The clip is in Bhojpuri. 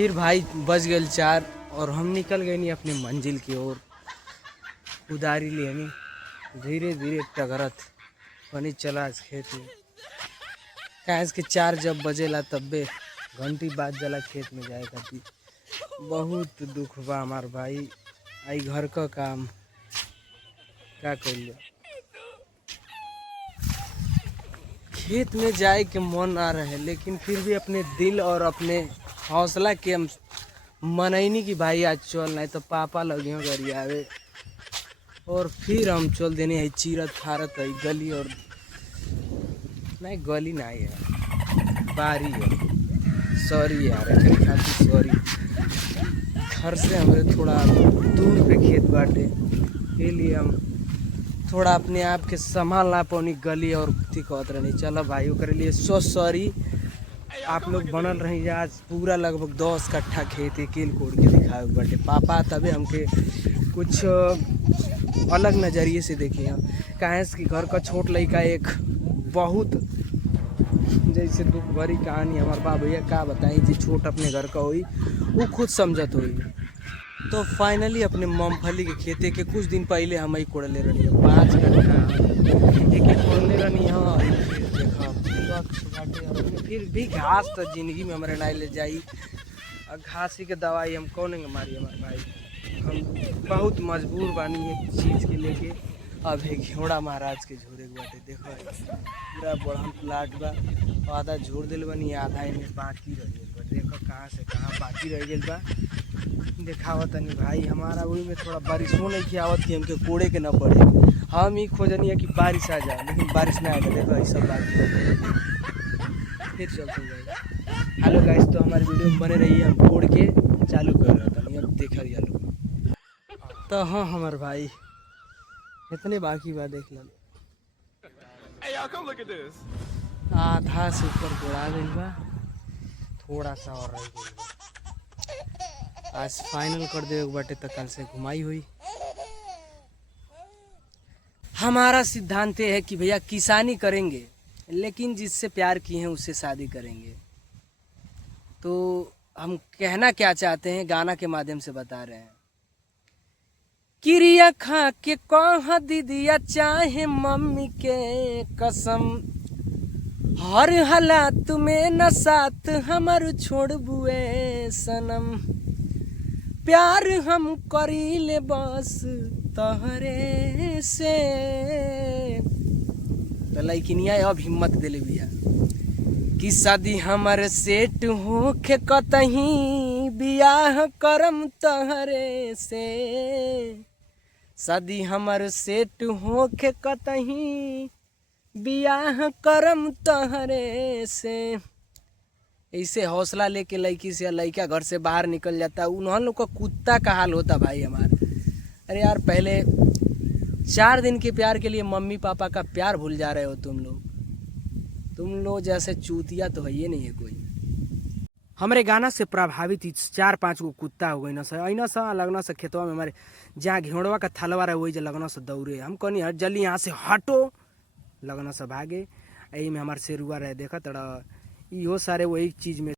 फिर भाई बज गए 4 और हम निकल गए नहीं अपनी मंजिल की ओर। उदारी लेनी धीरे धीरे टगरत बनी चला खेत में। कैस के 4 जब बजेला तब्बे घंटी बाद जला खेत में जाए खाती। बहुत दुख बा हमार भाई। आई घर का काम क्या करिए। खेत में जाए के मन आ रहा है लेकिन फिर भी अपने दिल और अपने हौसला के हम मनैनी की भाई आज चल नहीं तो पापा लगे गरी आवे। और फिर हम चल देने है चीरत फारत है गली और नहीं गली नहीं है बारी है। सॉरी यार खाती सॉरी। घर से हमारे थोड़ा दूर पे खेत बाटे के लिए हम थोड़ा अपने आप के संभाल ना पानी गली और थी कहत रही। चलो भाई करे लिए सो सॉरी। आप लोग बनल रही आज पूरा लगभग 10 कट्ठा खेत है कील कोड़ के दिखाए बटे पापा तबे हमके कुछ अलग नज़रिए से देखिए हम कहें कि घर का छोट लड़का एक बहुत जैसे दुख भरी कहानी हमारे बाप भैया का बताई जी छोट अपने घर का हुई वो खुद समझत हुई। तो फाइनली अपने मूंगफली के खेते के कुछ दिन पहले हम ही कोड़ले रही 5 कट्ठा एक कोड़ले रही फिर भी घास तो जिंदगी में हमारे नहीं ले जाई। और घास ही के दवाई हम कौन मारी हमारे भाई। हम बहुत मजबूर बानी एक चीज़ के लेके। अब है घेवड़ा महाराज के झोरे बाटे देखो पूरा बड़हन प्लाट बा आधा झोर दिल बनी आधा में बाकी रह गई बा। देखो कहाँ से कहाँ बाकी रह गई बा देखावत नहीं भाई। हमारा वही में थोड़ा बारिश हो नहीं की आवत कि हमके कोड़े के न पड़े। हम ही खोजनी है कि बारिश आ जाए लेकिन बारिश ना आएगा। देखो ऐसा बात फिर चलते जाएगा। हेलो गाइस तो हमारी वीडियो में बने रहिए। हम कोड़ के चालू कर रहा था अब देखा रिया लोग तो हाँ हमारे भाई इतने बाकी बात देख लो। आधा से ऊपर गोड़ा गई बा थोड़ा सा और रह गई बा। आज फाइनल कर दे बाटे तो कल से घुमाई हुई। हमारा सिद्धांत है कि भैया किसानी करेंगे लेकिन जिससे प्यार किए हैं उससे शादी करेंगे। तो हम कहना क्या चाहते हैं गाना के माध्यम से बता रहे हैं। किरिया खा के कह दीदिया चाहे मम्मी के कसम हर हालात में न साथ हमार छोड़ बुए सनम प्यार हम करी ले बस तहरे से। तो लइकिनिया अब हिम्मत दिले बिया कि शादी हमारे सेट होके कतही बियाह करम तहरे से। शादी हमारे सेट होके कतही बियाह करम तहरे से। ऐसे हौसला लेके लड़की से लड़का घर से बाहर निकल जाता है। उन्होंने लोग का कुत्ता का हाल होता भाई हमार। अरे यार पहले 4 दिन के प्यार के लिए मम्मी पापा का प्यार भूल जा रहे हो तुम लोग जैसे चूतिया तो है ये नहीं है कोई। हमारे गाना से प्रभावित 4-5 गो कुत्ता हो गई ना सर ऐना सा लगना से खेतवा में हमारे जहाँ घेवड़वा का थलवा रहे वही लगना से दौड़े। हम कहनी हट जल्दी यहाँ से हटो लगना से भागे। यही में हमारे शेरुआ रहे देखा तड़ा इहो सारे वही चीज़ में